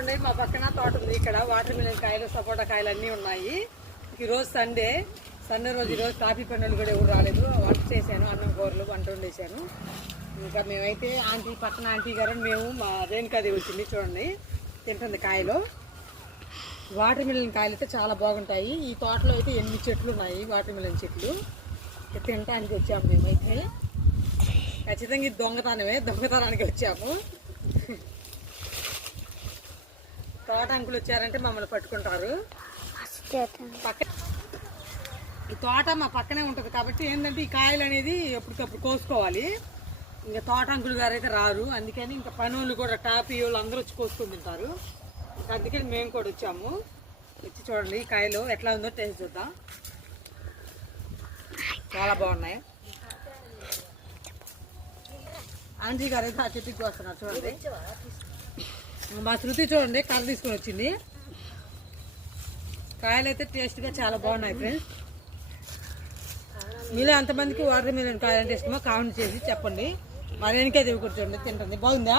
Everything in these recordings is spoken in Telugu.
చూడండి మా పక్కన తోట ఉంది. ఇక్కడ వాటర్ మిలన్ కాయలు, సపోటా కాయలు అన్నీ ఉన్నాయి. ఈరోజు సండే రోజు ఈరోజు కాఫీ పనులు కూడా ఎవరు రాలేదు. వంట చేశాను, అన్నం కూరలు వంట వండేసాను. ఇంకా మేమైతే పక్కన ఆంటీ గారు మేము మా రేణుకాదేవి వచ్చింది చూడండి తింటుంది కాయలు. వాటర్ మిలన్ కాయలు అయితే చాలా బాగుంటాయి. ఈ తోటలో అయితే 8 చెట్లు ఉన్నాయి వాటర్ మిలన్ చెట్లు. తినటానికి వచ్చాము మేమైతే. ఖచ్చితంగా ఇది దొంగతనానికి వచ్చాము. తోట అంకులు వచ్చారంటే మమ్మల్ని పట్టుకుంటారు. ఈ తోట మా పక్కనే ఉంటుంది కాబట్టి ఏంటంటే ఈ కాయలు అనేది ఎప్పటికప్పుడు కోసుకోవాలి. ఇంకా తోట అంకులు గారు అయితే రారు, అందుకని ఇంకా పనులు కూడా టాపీ వాళ్ళు అందరూ వచ్చి కోసుకొని తింటారు. అందుకని మేము కూడా వచ్చాము. వచ్చి చూడండి ఈ కాయలు ఎట్లా ఉందో టేస్ట్ చూద్దాం. చాలా బాగున్నాయి. ఆంటీ గారు అయితే ఆ చెట్టుకి వస్తున్నారు చూడండి. మా శృతి చూడండి కర్ర తీసుకొని వచ్చింది. కాయలు అయితే టేస్ట్గా చాలా బాగున్నాయి ఫ్రెండ్స్. మీలో ఎంతమందికి వాటర్ మిలన్ కాయలు అంటే ఇష్టమో కామెంట్ చేసి చెప్పండి. మరి వెనకైతే కూర్చోండి తింటుంది. బాగుందా?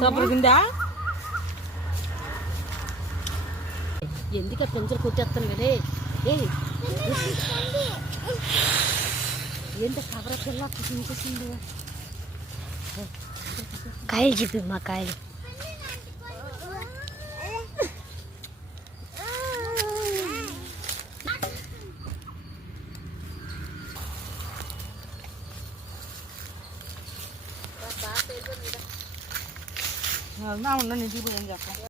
సూపర్ ఉందా? ఎందుక పెంచలు కొట్టేస్తాను కదే ఎంత కవర పిల్ల తినిపిస్తుంది. కాయలు చెప్పి మా కాయలు ఉండండి ఇంటికి పోయి ఏం చెప్పాలి.